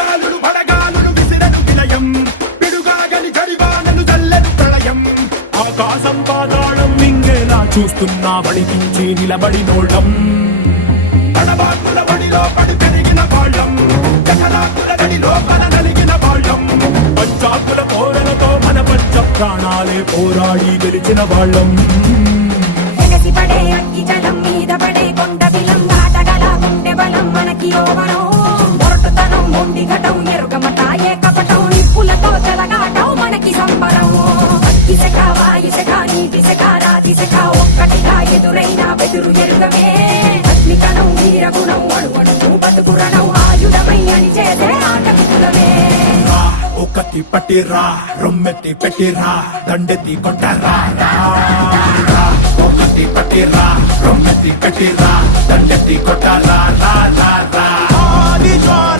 సుడిగాలులు పడగాలులు విసిరను విలయం పిడుగాగని జడివానలు చల్లెను ప్రళయం ఆకాశం పాతాళం మింగేలా చూస్తున్నా వడికించి నిలబడినోళ్ళం తడబాకుల వడిలో పడి పెరిగిన వాళ్ళం జగలాకుల గడిలో మన నలిగిన వాళ్ళం పంచాకుల కోరలతో మన పంచ ప్రాణాలే పోరాడి గెలిచిన వాళ్ళం పడే అగ్గి జలం మీద పడే కొండ బిలం దాటగల గుండె బలం మనకి ఓవరం మొరటుతనం మొండి ఘటం ఎరుగమట ఏకపటం నిప్పులతో చెలగాటం మనకి సంబరం ఇసక వాయిసక నీటిసక రాతిసక ఒక్కటిగా ఎదురైన బెదురు ఎరుగమే అగ్నికణం వీరగుణం అడుగడుగు బతుకురణం ఆయుధమై అని చేసే ఆటవికులమే ఒక్కటి పట్టిరా రొమ్మెత్తి పెట్టిరా దండెత్తి కొట్టరా ఒకటి పట్టిరా రొమ్మెత్తి పెట్టిరా దండెత్తి కొట్టరా